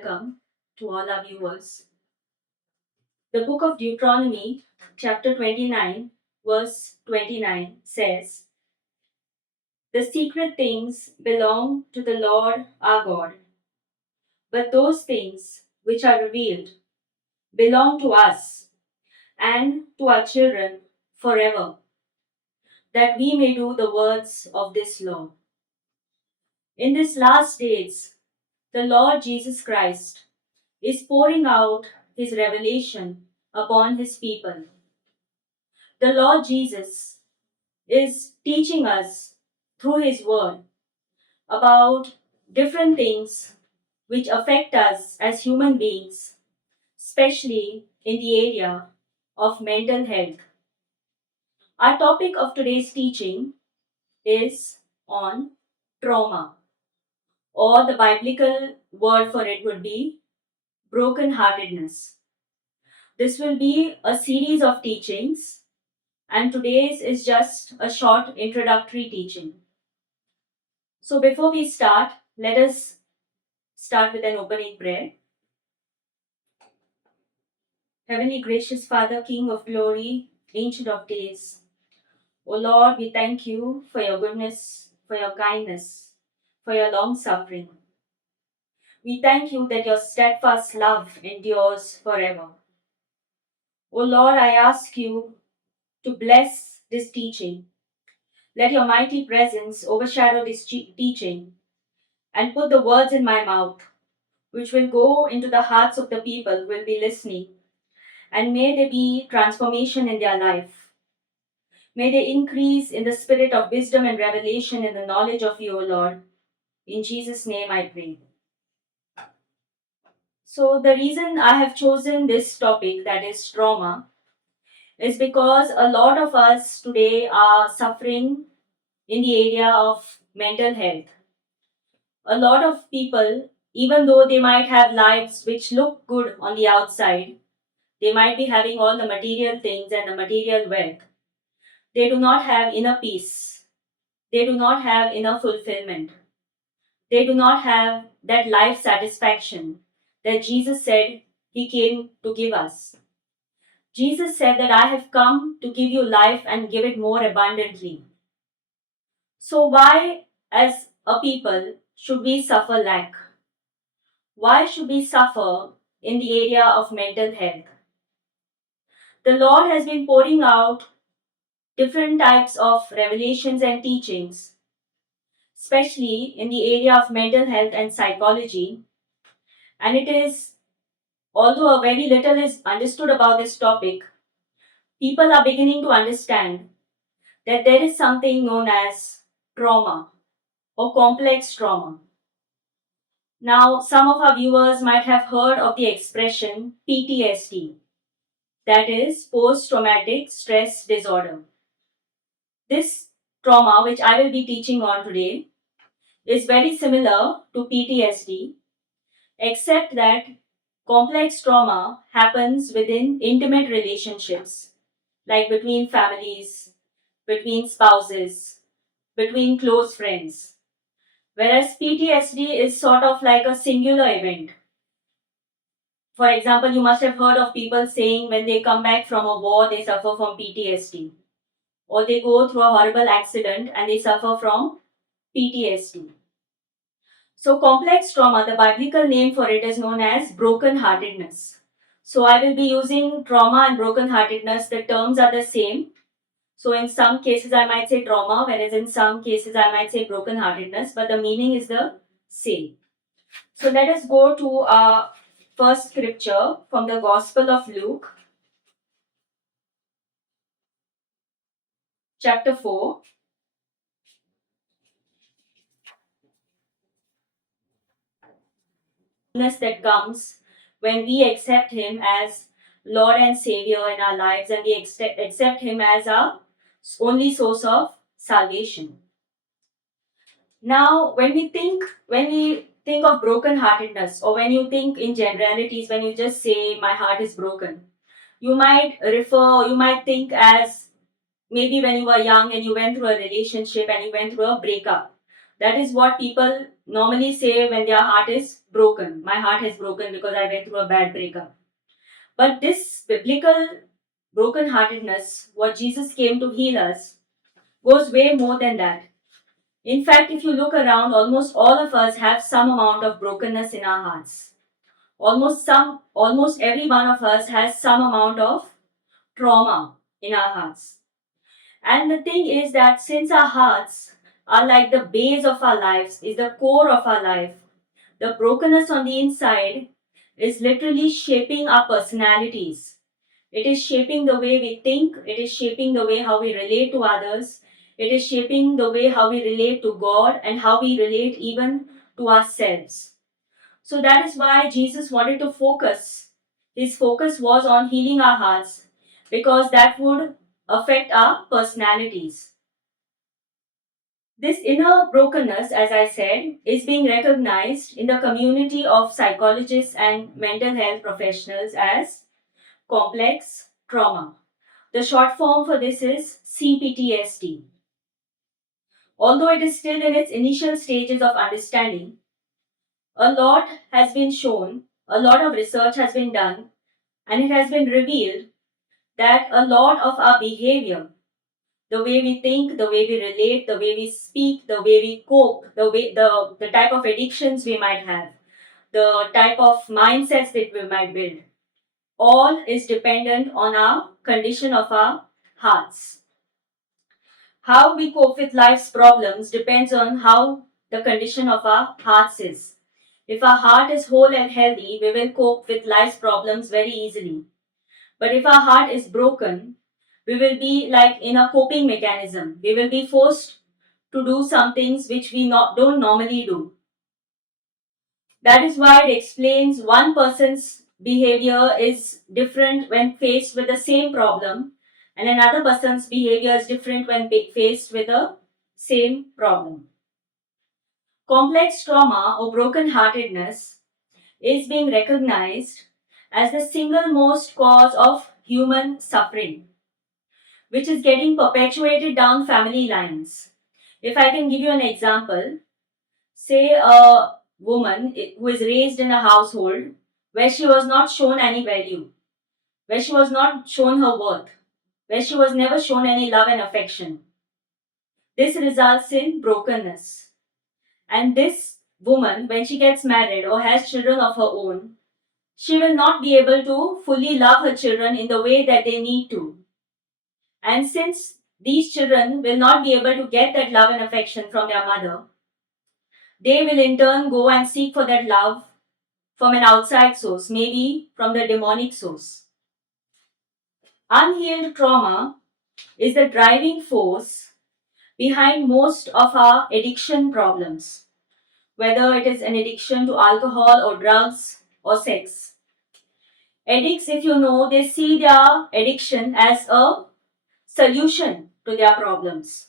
welcome to all our viewers. The book of Deuteronomy, chapter 29, verse 29 says, "The secret things belong to the Lord our God, but those things which are revealed belong to us and to our children forever, that we may do the words of this law." In these last days, the Lord Jesus Christ is pouring out his revelation upon his people. The Lord Jesus is teaching us through his word about different things which affect us as human beings, especially in the area of mental health. Our topic of today's teaching is on trauma, or the biblical word for it would be brokenheartedness. This will be a series of teachings, and today's is just a short introductory teaching. So, before we start, let us start with an opening prayer. Heavenly gracious Father, King of glory, Ancient of days, O Lord, we thank you for your goodness, for your kindness, for your long suffering. We thank you that your steadfast love endures forever. O Lord, I ask you to bless this teaching. Let your mighty presence overshadow this teaching and put the words in my mouth, which will go into the hearts of the people who will be listening. And may there be transformation in their life. May they increase in the spirit of wisdom and revelation in the knowledge of you, O Lord. In Jesus' name I pray. So, the reason I have chosen this topic, that is trauma, is because a lot of us today are suffering in the area of mental health. A lot of people, even though they might have lives which look good on the outside, they might be having all the material things and the material wealth, they do not have inner peace. They do not have inner fulfillment. They do not have that life satisfaction that Jesus said he came to give us. Jesus said that I have come to give you life and give it more abundantly. So, why, as a people, should we suffer lack? Why should we suffer in the area of mental health? The Lord has been pouring out different types of revelations and teachings, especially in the area of mental health and psychology. And it is, although a very little is understood about this topic, people are beginning to understand that there is something known as trauma or complex trauma. Now, some of our viewers might have heard of the expression PTSD, that is post traumatic stress disorder. This trauma, which I will be teaching on today, is very similar to PTSD, except that complex trauma happens within intimate relationships, like between families, between spouses, between close friends. Whereas PTSD is sort of like a singular event. For example, you must have heard of people saying when they come back from a war, they suffer from PTSD. Or they go through a horrible accident and they suffer from PTSD. So, complex trauma, the biblical name for it is known as brokenheartedness. So, I will be using trauma and brokenheartedness, the terms are the same. So, in some cases, I might say trauma, whereas in some cases, I might say brokenheartedness, but the meaning is the same. So, let us go to our first scripture from the Gospel of Luke, chapter 4. That comes when we accept Him as Lord and Savior in our lives and we accept Him as our only source of salvation. Now, when we think of brokenheartedness, or when you think in generalities, when you just say my heart is broken, you might think as maybe when you were young and you went through a relationship and you went through a breakup. That is what people normally say when their heart is broken. My heart is broken because I went through a bad breakup. But this biblical brokenheartedness, what Jesus came to heal us, goes way more than that. In fact, if you look around, almost all of us have some amount of brokenness in our hearts. Almost every one of us has some amount of trauma in our hearts. And the thing is that since our hearts are like the base of our lives, is the core of our life, the brokenness on the inside is literally shaping our personalities. It is shaping the way we think, it is shaping the way how we relate to others, it is shaping the way how we relate to God and how we relate even to ourselves. So that is why Jesus wanted to focus. His focus was on healing our hearts because that would affect our personalities. This inner brokenness, as I said, is being recognized in the community of psychologists and mental health professionals as complex trauma. The short form for this is CPTSD. Although it is still in its initial stages of understanding, a lot has been shown, a lot of research has been done, and it has been revealed that a lot of our behavior, the way we think, the way we relate, the way we speak, the way we cope, the type of addictions we might have, the type of mindsets that we might build, all is dependent on our condition of our hearts. How we cope with life's problems depends on how the condition of our hearts is. If our heart is whole and healthy, we will cope with life's problems very easily. But if our heart is broken, we will be like in a coping mechanism. We will be forced to do some things which we don't normally do. That is why it explains one person's behavior is different when faced with the same problem, and another person's behavior is different when faced with the same problem. Complex trauma or brokenheartedness is being recognized as the single most cause of human suffering, which is getting perpetuated down family lines. If I can give you an example, say a woman who is raised in a household where she was not shown any value, where she was not shown her worth, where she was never shown any love and affection. This results in brokenness. And this woman, when she gets married or has children of her own, she will not be able to fully love her children in the way that they need to. And since these children will not be able to get that love and affection from their mother, they will in turn go and seek for that love from an outside source, maybe from the demonic source. Unhealed trauma is the driving force behind most of our addiction problems, whether it is an addiction to alcohol or drugs or sex. Addicts, if you know, they see their addiction as a solution to their problems.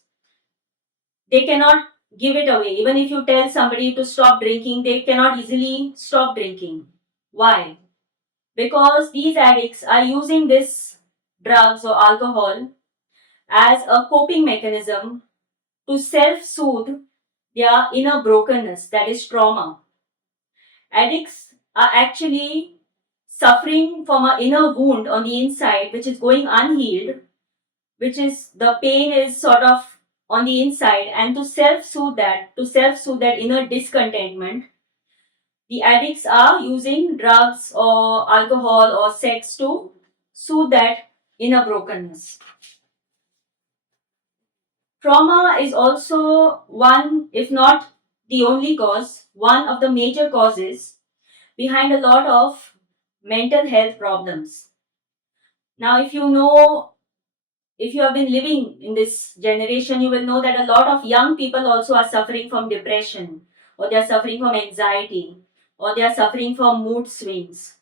They cannot give it away. Even if you tell somebody to stop drinking, they cannot easily stop drinking. Why? Because these addicts are using this drugs or alcohol as a coping mechanism to self-soothe their inner brokenness, that is trauma. Addicts are actually suffering from an inner wound on the inside which is going unhealed, which is the pain is sort of on the inside, and to self-soothe that inner discontentment, the addicts are using drugs or alcohol or sex to soothe that inner brokenness. Trauma is also one, if not the only cause, one of the major causes behind a lot of mental health problems. Now, if you have been living in this generation, you will know that a lot of young people also are suffering from depression, or they are suffering from anxiety, or they are suffering from mood swings,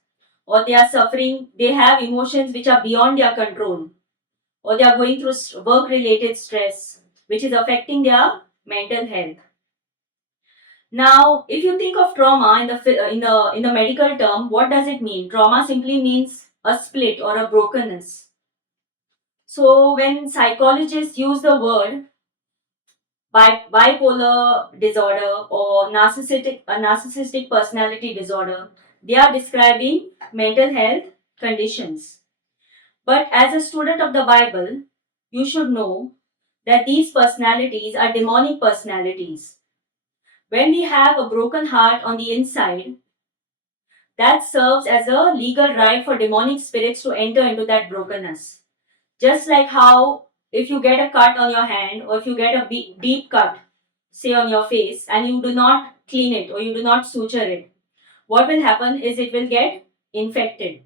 or they have emotions which are beyond their control, or they are going through work related stress, which is affecting their mental health. Now, if you think of trauma in the medical term, what does it mean? Trauma simply means a split or a brokenness. So when psychologists use the word bipolar disorder or narcissistic personality disorder. They are describing mental health conditions. But as a student of the Bible, you should know that these personalities are demonic personalities. When we have a broken heart on the inside, that serves as a legal right for demonic spirits to enter into that brokenness. Just like how if you get a cut on your hand or if you get a deep cut, say on your face, and you do not clean it or you do not suture it, what will happen is it will get infected.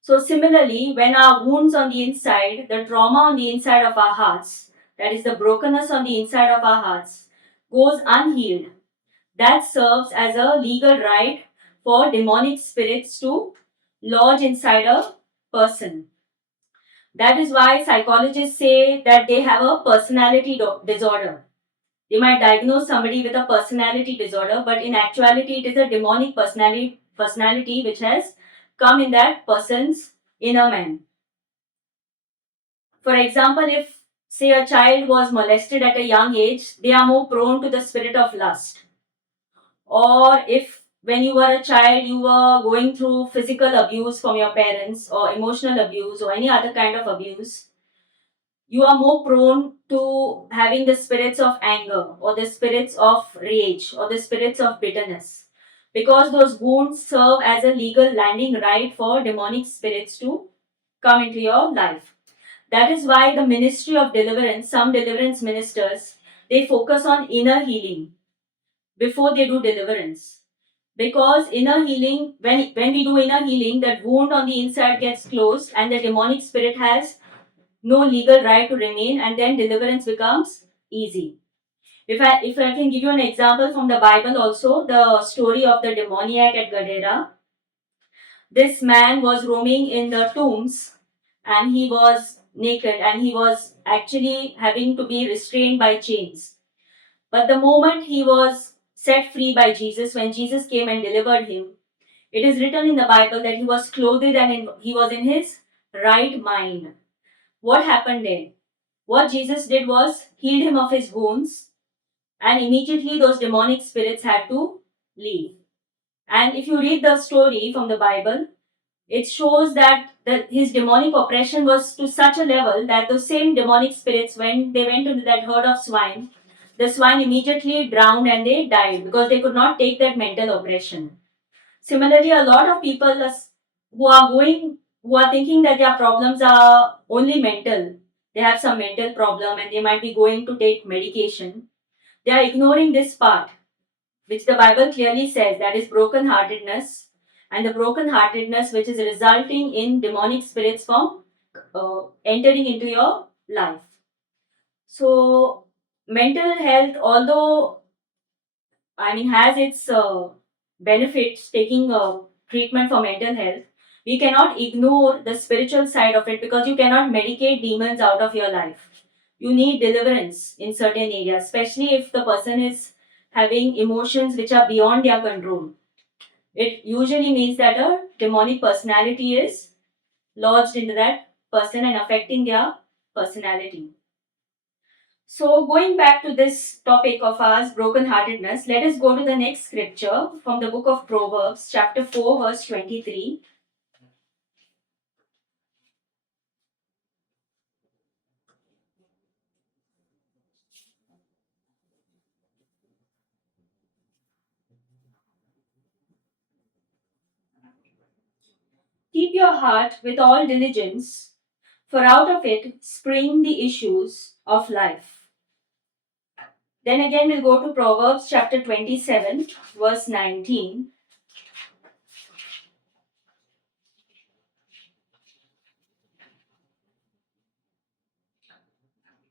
So, similarly, when our wounds on the inside, the trauma on the inside of our hearts, that is the brokenness on the inside of our hearts, goes unhealed, that serves as a legal right for demonic spirits to lodge inside a person. That is why psychologists say that they have a personality disorder. They might diagnose somebody with a personality disorder, but in actuality, it is a demonic personality which has come in that person's inner man. For example, if say a child was molested at a young age, they are more prone to the spirit of lust. Or if when you were a child you were going through physical abuse from your parents or emotional abuse or any other kind of abuse, you are more prone to having the spirits of anger or the spirits of rage or the spirits of bitterness, because those wounds serve as a legal landing right for demonic spirits to come into your life. That is why the ministry of deliverance, some deliverance ministers, they focus on inner healing before they do deliverance. Because inner healing, when we do inner healing, that wound on the inside gets closed and the demonic spirit has no legal right to remain, and then deliverance becomes easy. If I can give you an example from the Bible also, the story of the demoniac at Gadara. This man was roaming in the tombs and he was naked and he was actually having to be restrained by chains. But the moment he was set free by Jesus, when Jesus came and delivered him, it is written in the Bible that he was clothed and he was in his right mind. What happened then? What Jesus did was healed him of his wounds, and immediately those demonic spirits had to leave. And if you read the story from the Bible, it shows that his demonic oppression was to such a level that the same demonic spirits, when they went into that herd of swine, the swine immediately drowned and they died because they could not take that mental oppression. Similarly, a lot of people who are thinking that their problems are only mental, they have some mental problem and they might be going to take medication. They are ignoring this part, which the Bible clearly says, that is brokenheartedness, and the brokenheartedness which is resulting in demonic spirits from entering into your life. So, mental health, although has its benefits, taking treatment for mental health, we cannot ignore the spiritual side of it because you cannot medicate demons out of your life. You need deliverance in certain areas, especially if the person is having emotions which are beyond their control. It usually means that a demonic personality is lodged into that person and affecting their personality. So, going back to this topic of ours, brokenheartedness, let us go to the next scripture from the book of Proverbs, chapter 4, verse 23. Keep your heart with all diligence, for out of it spring the issues of life. Then again, we'll go to Proverbs chapter 27, verse 19,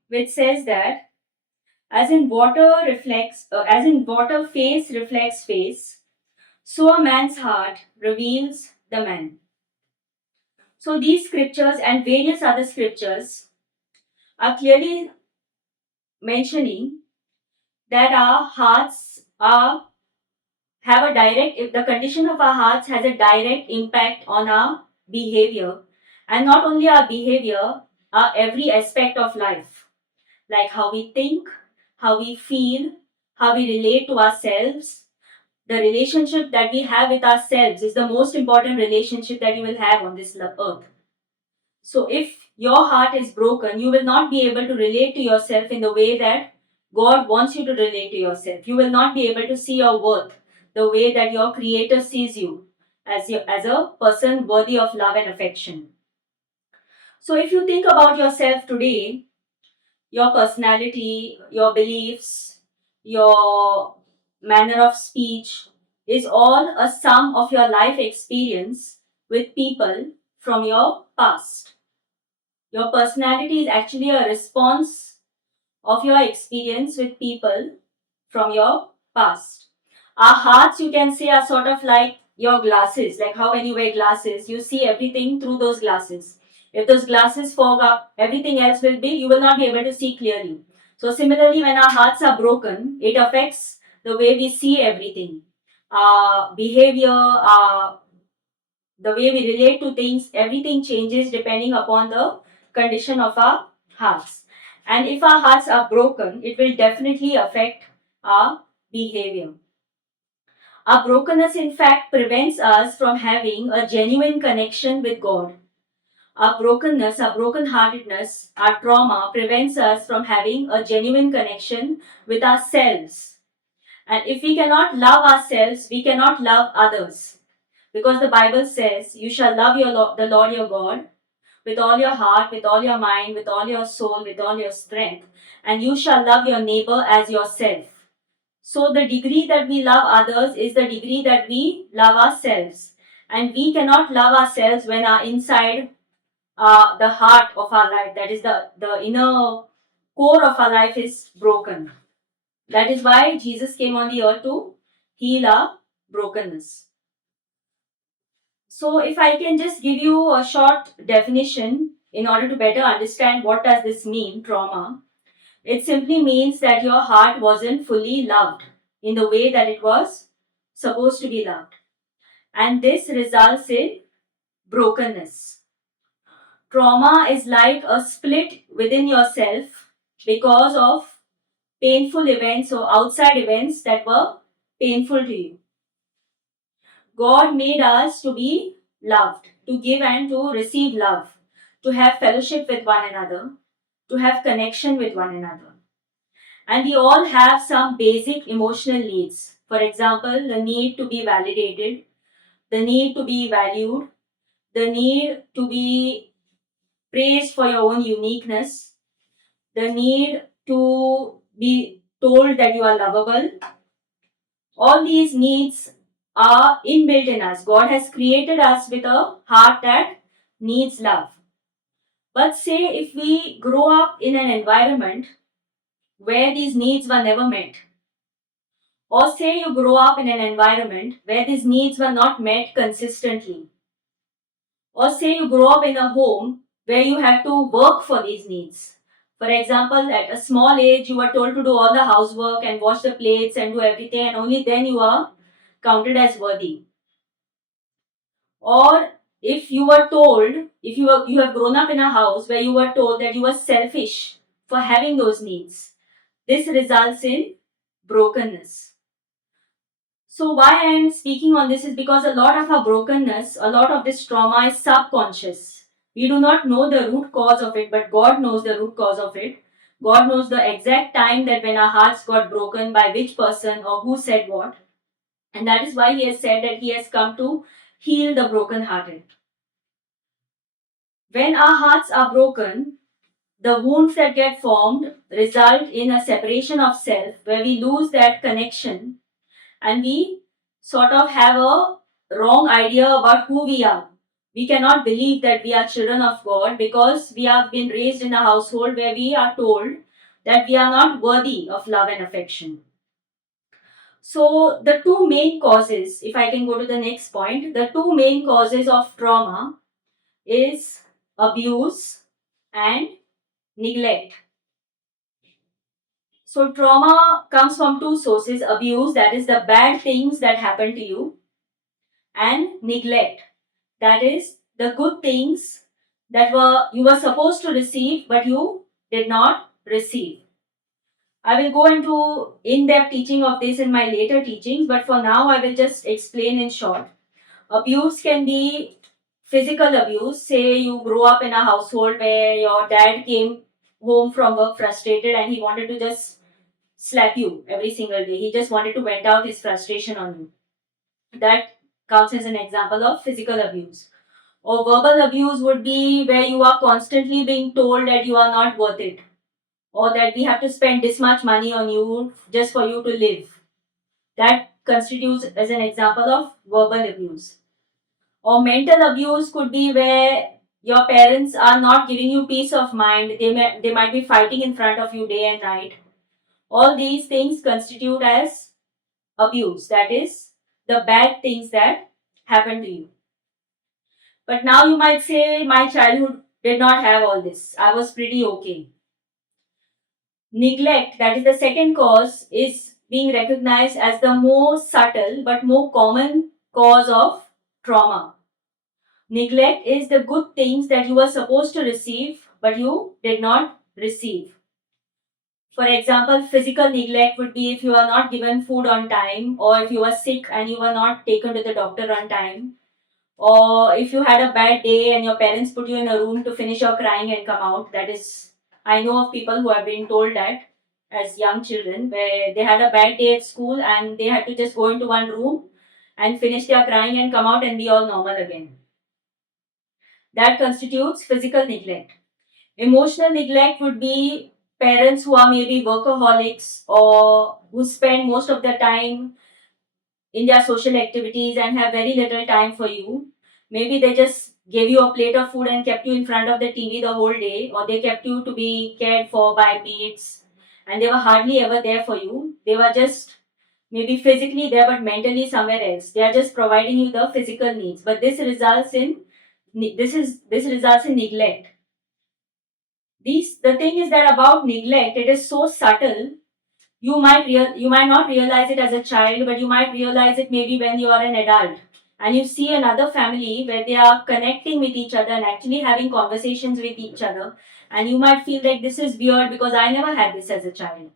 which says that as in water face reflects face, so a man's heart reveals the man. So these scriptures and various other scriptures are clearly mentioning that our hearts are have a direct if the condition of our hearts has a direct impact on our behavior, and not only our behavior, our every aspect of life, like how we think, how we feel, how we relate to ourselves. The relationship that we have with ourselves is the most important relationship that you will have on this earth. So if your heart is broken, you will not be able to relate to yourself in the way that God wants you to relate to yourself. You will not be able to see your worth the way that your creator sees you as a person worthy of love and affection. So if you think about yourself today, your personality, your beliefs, your manner of speech is all a sum of your life experience with people from your past. Your personality is actually a response of your experience with people from your past. Our hearts, you can say, are sort of like your glasses, like how when you wear glasses, you see everything through those glasses. If those glasses fog up, everything else will be, you will not be able to see clearly. So, similarly, when our hearts are broken, it affects the way we see everything. Our behavior, the way we relate to things, everything changes depending upon the condition of our hearts. And if our hearts are broken, it will definitely affect our behavior. Our brokenness, in fact, prevents us from having a genuine connection with God. Our brokenness, our brokenheartedness, our trauma prevents us from having a genuine connection with ourselves. And if we cannot love ourselves, we cannot love others. Because the Bible says, you shall love the Lord your God with all your heart, with all your mind, with all your soul, with all your strength, and you shall love your neighbor as yourself. So, the degree that we love others is the degree that we love ourselves. And we cannot love ourselves when our inside, the heart of our life, that is the inner core of our life, is broken. That is why Jesus came on the earth to heal our brokenness. So if I can just give you a short definition in order to better understand what does this mean, trauma, it simply means that your heart wasn't fully loved in the way that it was supposed to be loved. And this results in brokenness. Trauma is like a split within yourself because of painful events or outside events that were painful to you. God made us to be loved, to give and to receive love, to have fellowship with one another, to have connection with one another. And we all have some basic emotional needs. For example, the need to be validated, the need to be valued, the need to be praised for your own uniqueness, the need to be told that you are lovable. All these needs are inbuilt in us. God has created us with a heart that needs love. But say if we grow up in an environment where these needs were never met, or say you grow up in an environment where these needs were not met consistently, or say you grow up in a home where you have to work for these needs. For example, at a small age, you are told to do all the housework and wash the plates and do everything, and only then you are counted as worthy. Or if you were told, if you have grown up in a house where you were told that you were selfish for having those needs, this results in brokenness. So why I am speaking on this is because a lot of our brokenness, a lot of this trauma is subconscious. We do not know the root cause of it, but God knows the root cause of it. God knows the exact time that when our hearts got broken, by which person or who said what. And that is why He has said that He has come to heal the brokenhearted. When our hearts are broken, the wounds that get formed result in a separation of self where we lose that connection and we sort of have a wrong idea about who we are. We cannot believe that we are children of God because we have been raised in a household where we are told that we are not worthy of love and affection. So, the two main causes, if I can go to the next point, the two main causes of trauma is abuse and neglect. So, trauma comes from two sources: abuse, that is the bad things that happen to you, and neglect, that is the good things that you were supposed to receive but you did not receive. I will go into in-depth teaching of this in my later teachings, but for now I will just explain in short. Abuse can be physical abuse. Say you grew up in a household where your dad came home from work frustrated and he wanted to just slap you every single day. He just wanted to vent out his frustration on you. That counts as an example of physical abuse. Or verbal abuse would be where you are constantly being told that you are not worth it, or that we have to spend this much money on you just for you to live. That constitutes as an example of verbal abuse. Or mental abuse could be where your parents are not giving you peace of mind. They might be fighting in front of you day and night. All these things constitute as abuse. That is the bad things that happen to you. But now you might say, my childhood did not have all this. I was pretty okay. Neglect, that is the second cause, is being recognized as the more subtle but more common cause of trauma. Neglect is the good things that you were supposed to receive but you did not receive. For example, physical neglect would be if you are not given food on time, or if you are sick and you were not taken to the doctor on time, or if you had a bad day and your parents put you in a room to finish your crying and come out. That is, I know of people who have been told that as young children, where they had a bad day at school and they had to just go into one room and finish their crying and come out and be all normal again. That constitutes physical neglect. Emotional neglect would be parents who are maybe workaholics or who spend most of their time in their social activities and have very little time for you. Maybe they just gave you a plate of food and kept you in front of the TV the whole day, or they kept you to be cared for by mates and they were hardly ever there for you. They were just maybe physically there but mentally somewhere else. They are just providing you the physical needs. But this results in neglect. The thing is that about neglect, it is so subtle. You might not realize it as a child, but you might realize it maybe when you are an adult and you see another family where they are connecting with each other and actually having conversations with each other, and you might feel like this is weird because I never had this as a child.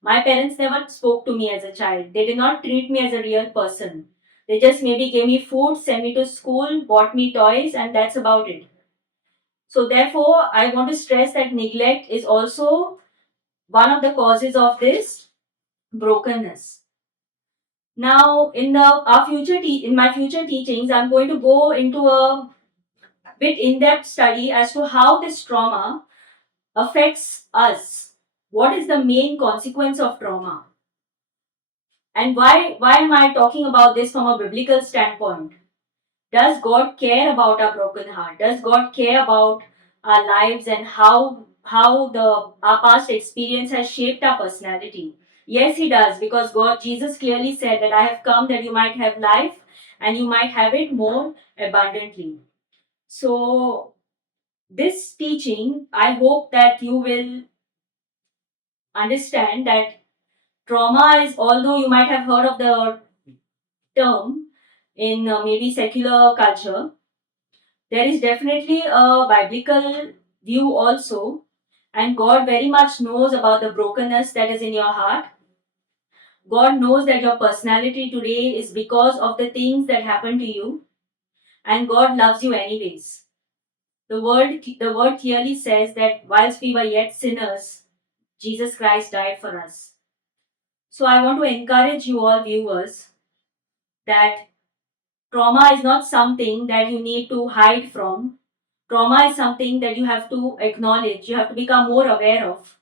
My parents never spoke to me as a child. They did not treat me as a real person. They just maybe gave me food, sent me to school, bought me toys, and that's about it. So therefore, I want to stress that neglect is also one of the causes of this brokenness. Now, in my future teachings, I'm going to go into a bit in-depth study as to how this trauma affects us. What is the main consequence of trauma? And why am I talking about this from a biblical standpoint? Does God care about our broken heart? Does God care about our lives and how our past experience has shaped our personality? Yes, He does, because Jesus clearly said that I have come that you might have life and you might have it more abundantly. So, this teaching, I hope that you will understand that trauma is, although you might have heard of the term in maybe secular culture, there is definitely a biblical view also, and God very much knows about the brokenness that is in your heart. God knows that your personality today is because of the things that happened to you, and God loves you anyways. The word clearly says that whilst we were yet sinners, Jesus Christ died for us. So I want to encourage you all viewers that trauma is not something that you need to hide from. Trauma is something that you have to acknowledge, you have to become more aware of.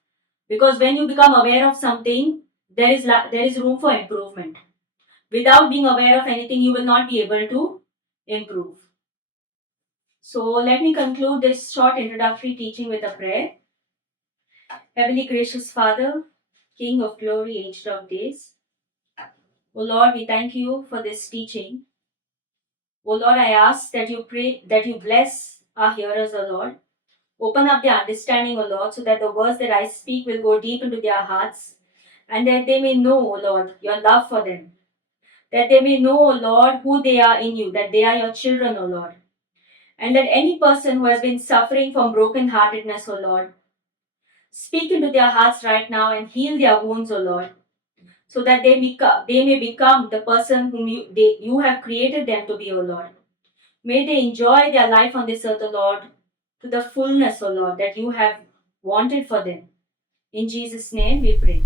Because when you become aware of something, there is room for improvement. Without being aware of anything, you will not be able to improve. So let me conclude this short introductory teaching with a prayer. Heavenly gracious Father, King of glory, Ancient of days, O Lord, we thank you for this teaching. O Lord, I ask that you bless our hearers, O Lord. Open up their understanding, O Lord, so that the words that I speak will go deep into their hearts, and that they may know, O Lord, your love for them. That they may know, O Lord, who they are in you, that they are your children, O Lord. And that any person who has been suffering from brokenheartedness, O Lord, Speak into their hearts right now and heal their wounds, O Lord, so that they may become the person whom you have created them to be, O Lord. May they enjoy their life on this earth, O Lord, to the fullness, O Lord, that you have wanted for them. In Jesus' name we pray.